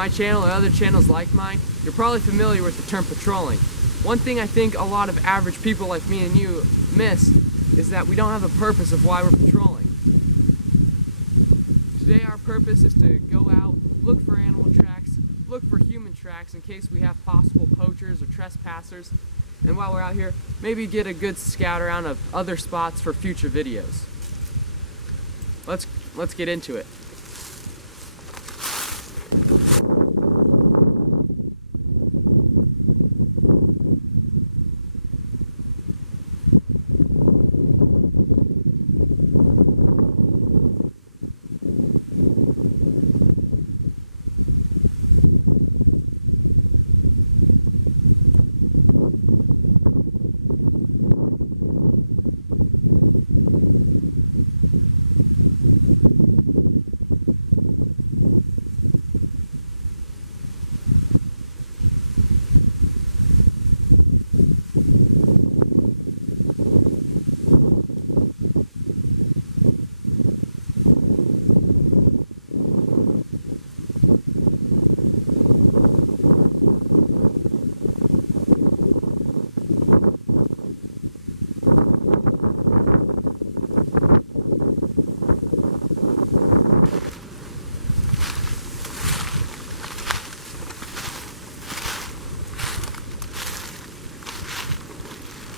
my channel or other channels like mine, you're probably familiar with the term patrolling. One thing I think a lot of average people like me and you miss is that we don't have a purpose of why we're patrolling. Today our purpose is to go out, look for animal tracks, look for human tracks in case we have possible poachers or trespassers, and while we're out here, maybe get a good scout around of other spots for future videos. Let's get into it.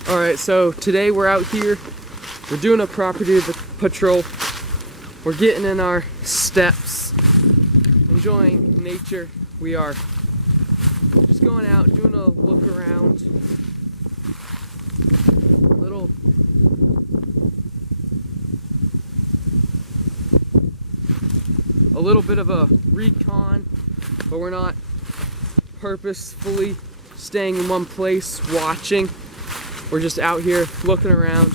Alright, so today we're out here, we're doing a property patrol, we're getting in our steps, enjoying nature. We are just going out, doing a look around, a little bit of a recon, but we're not purposefully staying in one place watching. We're just out here looking around,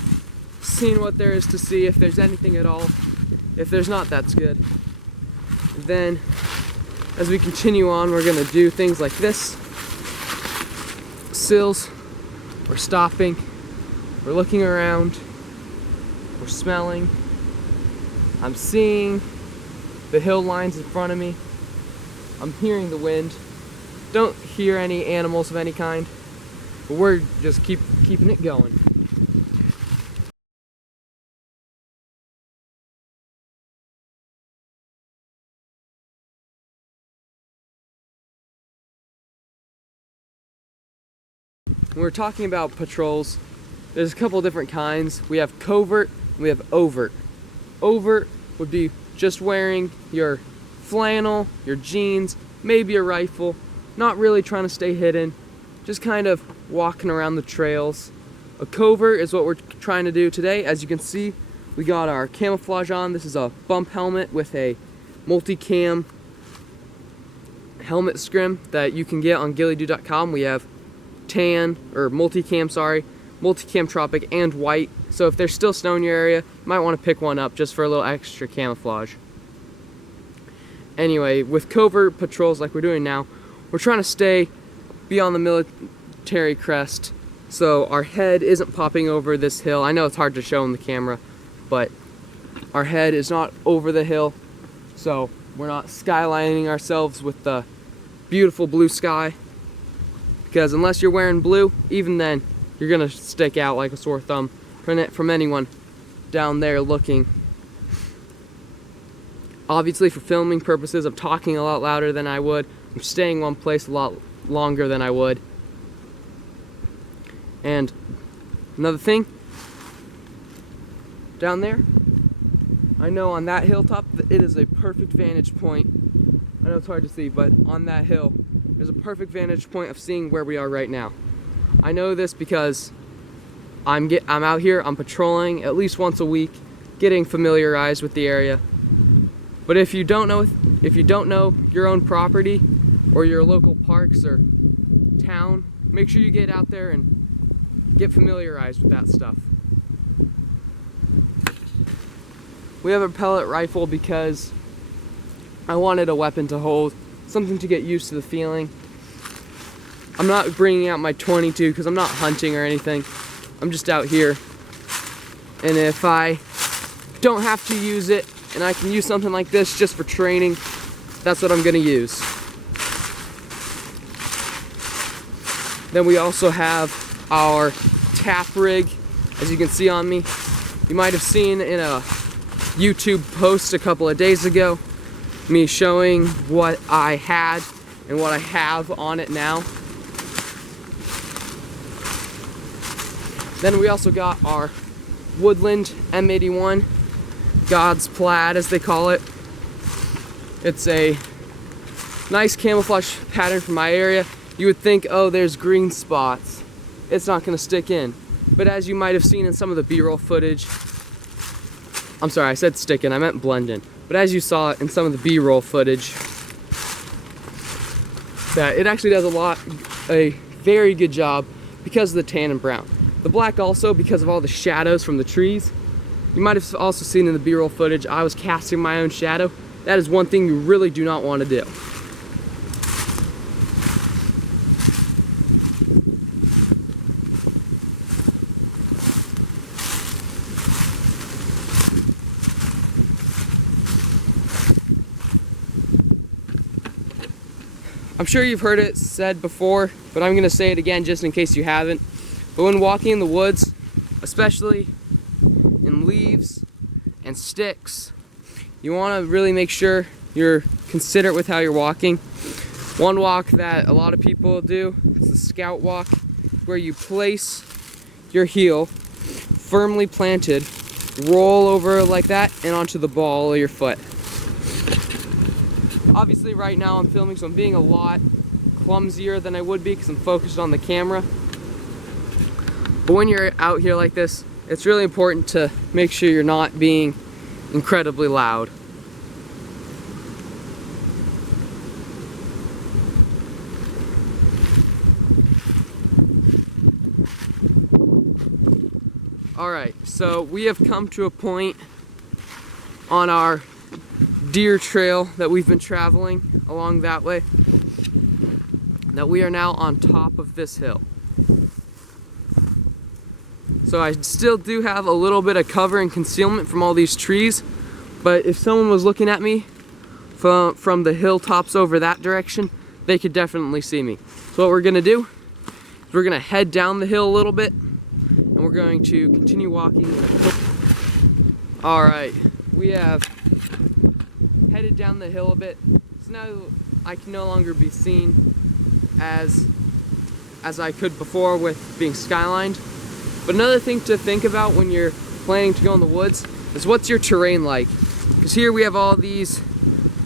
seeing what there is to see, if there's anything at all. If there's not, that's good. Then, as we continue on, we're gonna do things like this. Sills, we're stopping, we're looking around, we're smelling. I'm seeing the hill lines in front of me. I'm hearing the wind. Don't hear any animals of any kind. But we're just keeping it going. When we're talking about patrols, there's a couple different kinds. We have covert and we have overt. Overt would be just wearing your flannel, your jeans, maybe a rifle, not really trying to stay hidden, just kind of walking around the trails. A covert is what we're trying to do today. As you can see, we got our camouflage on. This is a bump helmet with a multicam helmet scrim that you can get on The-Ghillie-Dude.com. We have multicam tropic and white. So if there's still snow in your area, you might want to pick one up just for a little extra camouflage. Anyway, with covert patrols like we're doing now, we're trying to stay beyond the military crest, so our head isn't popping over this hill. I know it's hard to show in the camera, but our head is not over the hill, so we're not skylining ourselves with the beautiful blue sky, because unless you're wearing blue, even then, you're gonna stick out like a sore thumb from anyone down there looking. Obviously, for filming purposes, I'm talking a lot louder than I would. I'm staying one place a lot longer than I would. And another thing, down there, I know on that hilltop it is a perfect vantage point. I know it's hard to see, but on that hill there's a perfect vantage point of seeing where we are right now. I know this because I'm out here, I'm patrolling at least once a week, getting familiarized with the area. But if you don't know your own property or your local parks or town, make sure you get out there and get familiarized with that stuff. We have a pellet rifle because I wanted a weapon to hold, something to get used to the feeling. I'm not bringing out my .22 because I'm not hunting or anything. I'm just out here. And if I don't have to use it and I can use something like this just for training, that's what I'm gonna use. Then we also have our tap rig, as you can see on me. You might have seen in a YouTube post a couple of days ago me showing what I had and what I have on it now. Then we also got our Woodland M81, God's Plaid as they call it. It's a nice camouflage pattern from my area. You would think, oh, there's green spots, it's not gonna stick in. But as you might have seen in some of the B-roll footage, I'm sorry, I said stick in, I meant blend in. But as you saw in some of the B-roll footage, that it actually does a very good job because of the tan and brown. The black also because of all the shadows from the trees. You might have also seen in the B-roll footage, I was casting my own shadow. That is one thing you really do not want to do. I'm sure you've heard it said before, but I'm gonna say it again just in case you haven't. But when walking in the woods, especially in leaves and sticks, you wanna really make sure you're considerate with how you're walking. One walk that a lot of people do is the scout walk, where you place your heel firmly planted, roll over like that, and onto the ball of your foot. Obviously right now I'm filming, so I'm being a lot clumsier than I would be because I'm focused on the camera. But when you're out here like this, it's really important to make sure you're not being incredibly loud. Alright, so we have come to a point on our deer trail that we've been traveling along that way, that we are now on top of this hill. So I still do have a little bit of cover and concealment from all these trees, but if someone was looking at me from the hilltops over that direction, they could definitely see me. So what we're gonna do is we're gonna head down the hill a little bit, and we're going to continue walking. All right, we have headed down the hill a bit, so now I can no longer be seen as I could before with being skylined. But another thing to think about when you're planning to go in the woods is what's your terrain like? Because here we have all these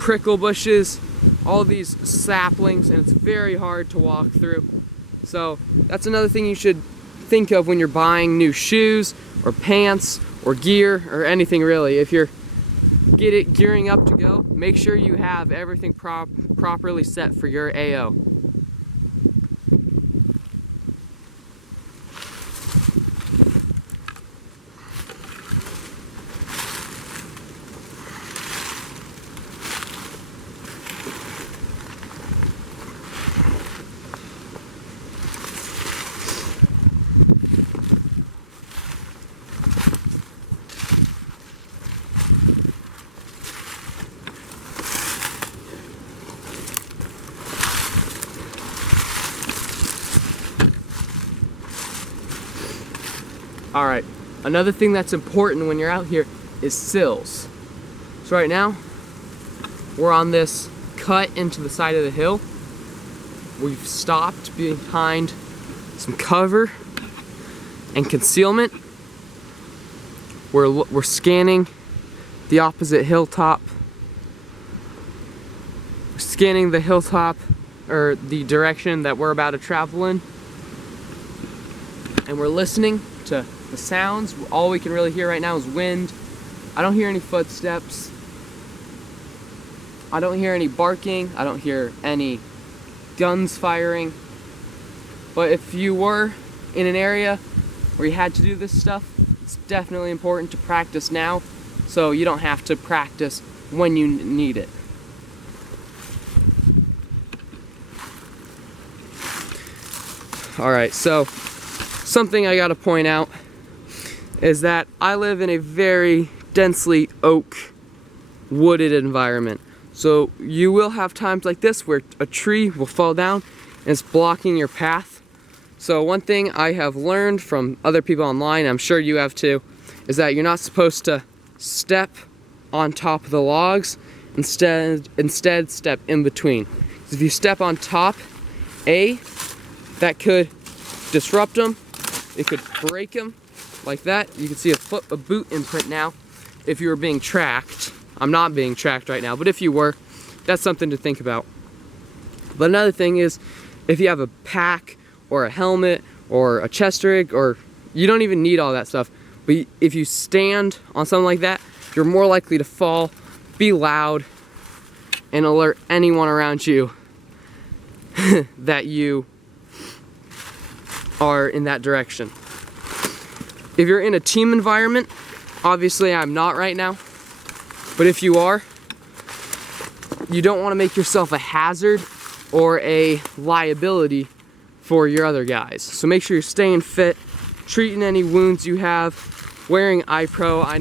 prickle bushes, all these saplings, and it's very hard to walk through. So that's another thing you should think of when you're buying new shoes or pants or gear or anything really. If you're gearing up to go, make sure you have everything properly set for your AO. All right, another thing that's important when you're out here is sills. So right now, we're on this cut into the side of the hill. We've stopped behind some cover and concealment. We're scanning the opposite hilltop. We're scanning the hilltop, or the direction that we're about to travel in. And we're listening to the sounds. All we can really hear right now is wind. I don't hear any footsteps. I don't hear any barking. I don't hear any guns firing. But if you were in an area where you had to do this stuff, it's definitely important to practice now so you don't have to practice when you need it. Alright, so something I gotta point out is that I live in a very densely oak wooded environment. So you will have times like this where a tree will fall down and it's blocking your path. So one thing I have learned from other people online, I'm sure you have too, is that you're not supposed to step on top of the logs, instead step in between. Because if you step on top, that could disrupt them, it could break them like that. You can see a boot imprint now if you were being tracked. I'm not being tracked right now, but if you were, that's something to think about. But another thing is, if you have a pack or a helmet or a chest rig, or you don't even need all that stuff, but if you stand on something like that, you're more likely to fall, be loud, and alert anyone around you that you are in that direction. If you're in a team environment, obviously I'm not right now, but if you are, you don't want to make yourself a hazard or a liability for your other guys. So make sure you're staying fit, treating any wounds you have, wearing iPro. I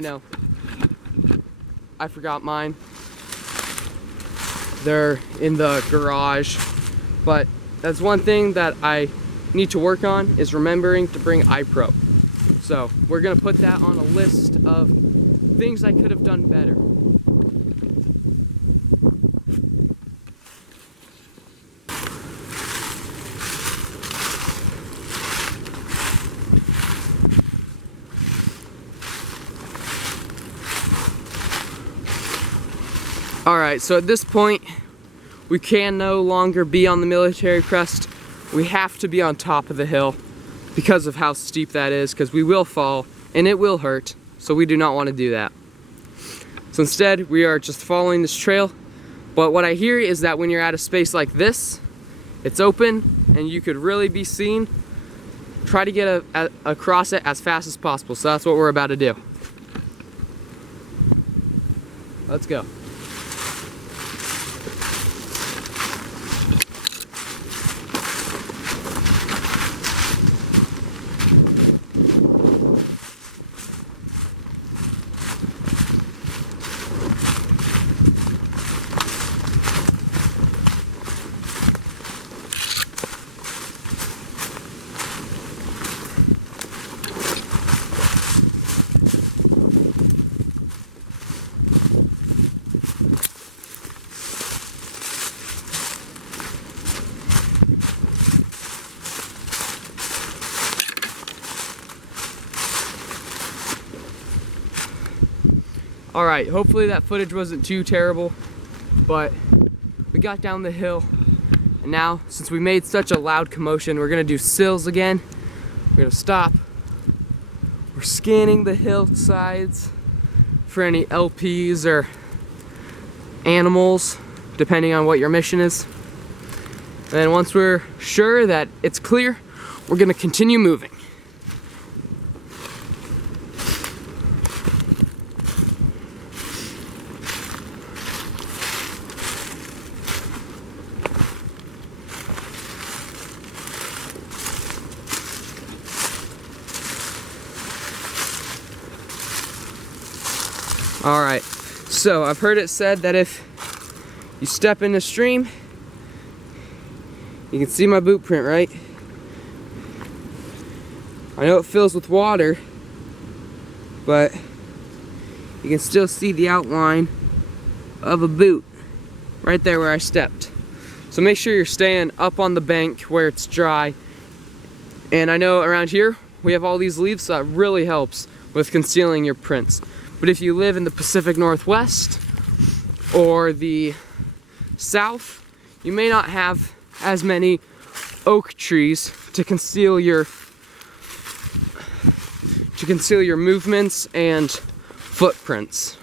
know. I forgot mine. They're in the garage, but that's one thing that I need to work on, is remembering to bring iPro. So we're gonna put that on a list of things I could have done better. Alright, so at this point, we can no longer be on the military crest. We have to be on top of the hill because of how steep that is, because we will fall and it will hurt, so we do not want to do that. So instead, we are just following this trail. But what I hear is that when you're at a space like this, it's open and you could really be seen. Try to get across it as fast as possible. So that's what we're about to do. Let's go. Alright, hopefully that footage wasn't too terrible, but we got down the hill, and now, since we made such a loud commotion, we're gonna do sills again. We're gonna stop. We're scanning the hillsides for any LPs or animals, depending on what your mission is. And then once we're sure that it's clear, we're gonna continue moving. Alright, so I've heard it said that if you step in the stream, you can see my boot print, right? I know it fills with water, but you can still see the outline of a boot right there where I stepped. So make sure you're staying up on the bank where it's dry. And I know around here we have all these leaves, so that really helps with concealing your prints. But if you live in the Pacific Northwest or the South, you may not have as many oak trees to conceal your movements and footprints.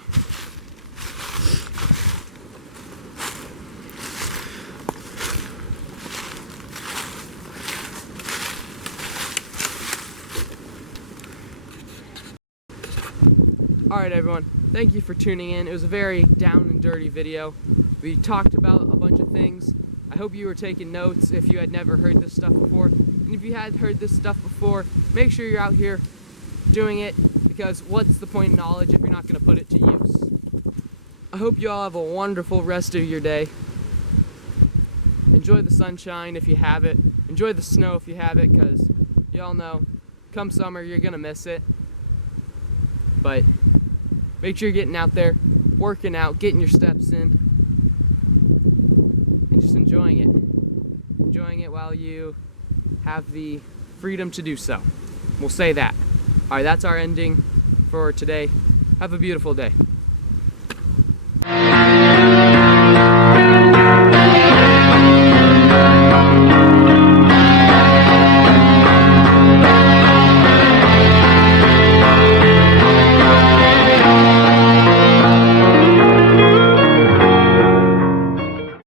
Alright everyone, thank you for tuning in. It was a very down and dirty video. We talked about a bunch of things. I hope you were taking notes if you had never heard this stuff before. And if you had heard this stuff before, make sure you're out here doing it, because what's the point of knowledge if you're not going to put it to use? I hope you all have a wonderful rest of your day. Enjoy enjoy the sunshine if you have it. Enjoy the snow if you have it, because y'all know, come summer, you're gonna miss it. But make sure you're getting out there, working out, getting your steps in, and just enjoying it. Enjoying it while you have the freedom to do so. We'll say that. All right, that's our ending for today. Have a beautiful day.